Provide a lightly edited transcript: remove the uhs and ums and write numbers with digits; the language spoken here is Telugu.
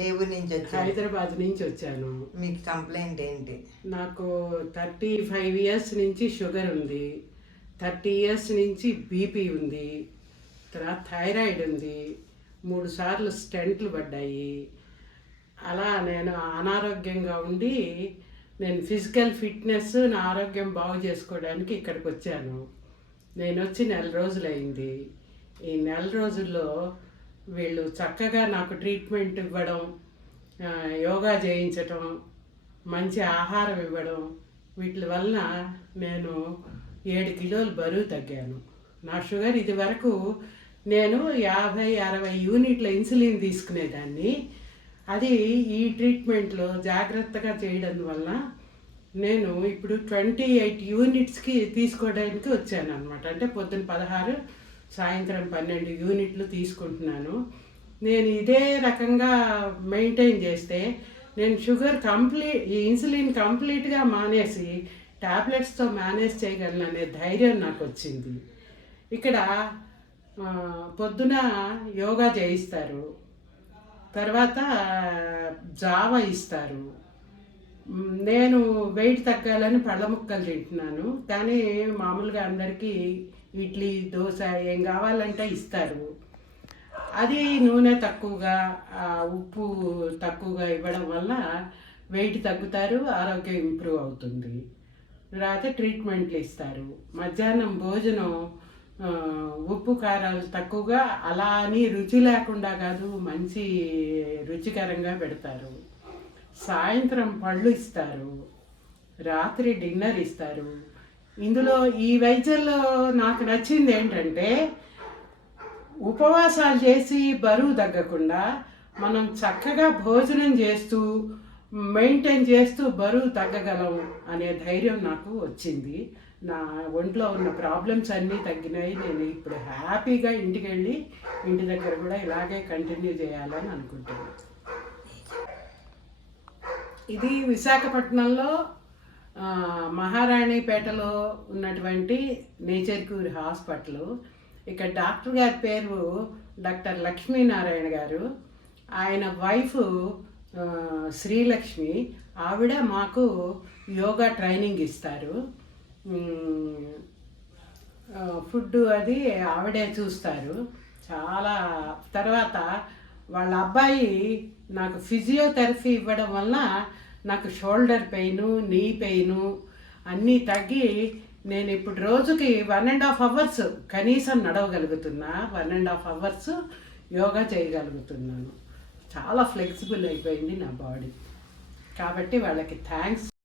ఏ ఊరు నుంచి వచ్చారు? హైదరాబాద్ నుంచి వచ్చాను. మీకు కంప్లైంట్ ఏంటి? నాకు 35 ఇయర్స్ నుంచి షుగర్ ఉంది, 30 ఇయర్స్ నుంచి బీపీ ఉంది, తర్వాత థైరాయిడ్ ఉంది, 3 సార్లు స్టెంట్లు పడ్డాయి. అలా నేను అనారోగ్యంగా ఉండి నేను ఫిజికల్ ఫిట్నెస్ నా ఆరోగ్యం బాగు చేసుకోవడానికి ఇక్కడికి వచ్చాను. నేను వచ్చి 1 నెల రోజులైంది. ఈ 1 నెల రోజుల్లో వీళ్ళు చక్కగా నాకు ట్రీట్మెంట్ ఇవ్వడం, యోగా చేయించటం, మంచి ఆహారం ఇవ్వడం, వీటి వలన నేను 7 కిలోలు బరువు తగ్గాను. నా షుగర్ ఇది వరకు నేను 50-60 యూనిట్ల ఇన్సులిన్ తీసుకునేదాన్ని. అది ఈ ట్రీట్మెంట్లో జాగ్రత్తగా చేయడం వల్ల నేను ఇప్పుడు 28 యూనిట్స్కి తీసుకోవడానికి వచ్చాను అనమాట. అంటే పొద్దున్న 16, సాయంత్రం 12 యూనిట్లు తీసుకుంటున్నాను. నేను ఇదే రకంగా మెయింటైన్ చేస్తే నేను షుగర్ ఈ ఇన్సులిన్ కంప్లీట్గా మానేసి ట్యాబ్లెట్స్తో మేనేజ్ చేయగలను అనే ధైర్యం నాకు వచ్చింది. ఇక్కడ పొద్దున యోగా చేయిస్తారు, తర్వాత జావా ఇస్తారు. నేను వెయిట్ తగ్గాలని పళ్ళ ముక్కలు తింటున్నాను, కానీ మామూలుగా అందరికీ ఇడ్లీ, దోశ ఏం కావాలంటే ఇస్తారు. అది నూనె తక్కువగా, ఉప్పు తక్కువగా ఇవ్వడం వల్ల వెయిట్ తగ్గుతారు, ఆరోగ్యం ఇంప్రూవ్ అవుతుంది. తర్వాత ట్రీట్మెంట్లు ఇస్తారు. మధ్యాహ్నం భోజనం ఉప్పు కారాలు తక్కువగా, అలా అని రుచి లేకుండా కాదు, మంచి రుచికరంగా పెడతారు. సాయంత్రం పళ్ళు ఇస్తారు, రాత్రి డిన్నర్ ఇస్తారు. ఇందులో ఈ వైద్యంలో నాకు నచ్చింది ఏంటంటే, ఉపవాసాలు చేసి బరువు తగ్గకుండా మనం చక్కగా భోజనం చేస్తూ మెయింటైన్ చేస్తూ బరువు తగ్గగలం అనే ధైర్యం నాకు వచ్చింది. నా ఒంట్లో ఉన్న ప్రాబ్లమ్స్ అన్నీ తగ్గినాయి. నేను ఇప్పుడు హ్యాపీగా ఇంటికి వెళ్ళి ఇంటి దగ్గర కూడా ఇలాగే కంటిన్యూ చేయాలని అనుకుంటున్నాను. ఇది విశాఖపట్నంలో మహారాణిపేటలో ఉన్నటువంటి నేచర్ క్యూర్ హాస్పిటల్. ఇక్కడ డాక్టర్ గారి పేరు డాక్టర్ లక్ష్మీనారాయణ గారు. ఆయన వైఫ్ శ్రీలక్ష్మి. ఆవిడ మాకు యోగా ట్రైనింగ్ ఇస్తారు. ఫుడ్ అది ఆవిడే చూస్తారు. చాలా తర్వాత వాళ్ళ అబ్బాయి నాకు ఫిజియోథెరపీ ఇవ్వడం వల్ల నాకు షోల్డర్ పెయిన్, నీ పెయిన్ అన్నీ తగ్గి నేను ఇప్పుడు రోజుకి 1.5 అవర్స్ కనీసం నడవగలుగుతున్నా, 1.5 అవర్స్ యోగా చేయగలుగుతున్నాను. చాలా ఫ్లెక్సిబుల్ అయిపోయింది నా బాడీ. కాబట్టి వాళ్ళకి థ్యాంక్స్.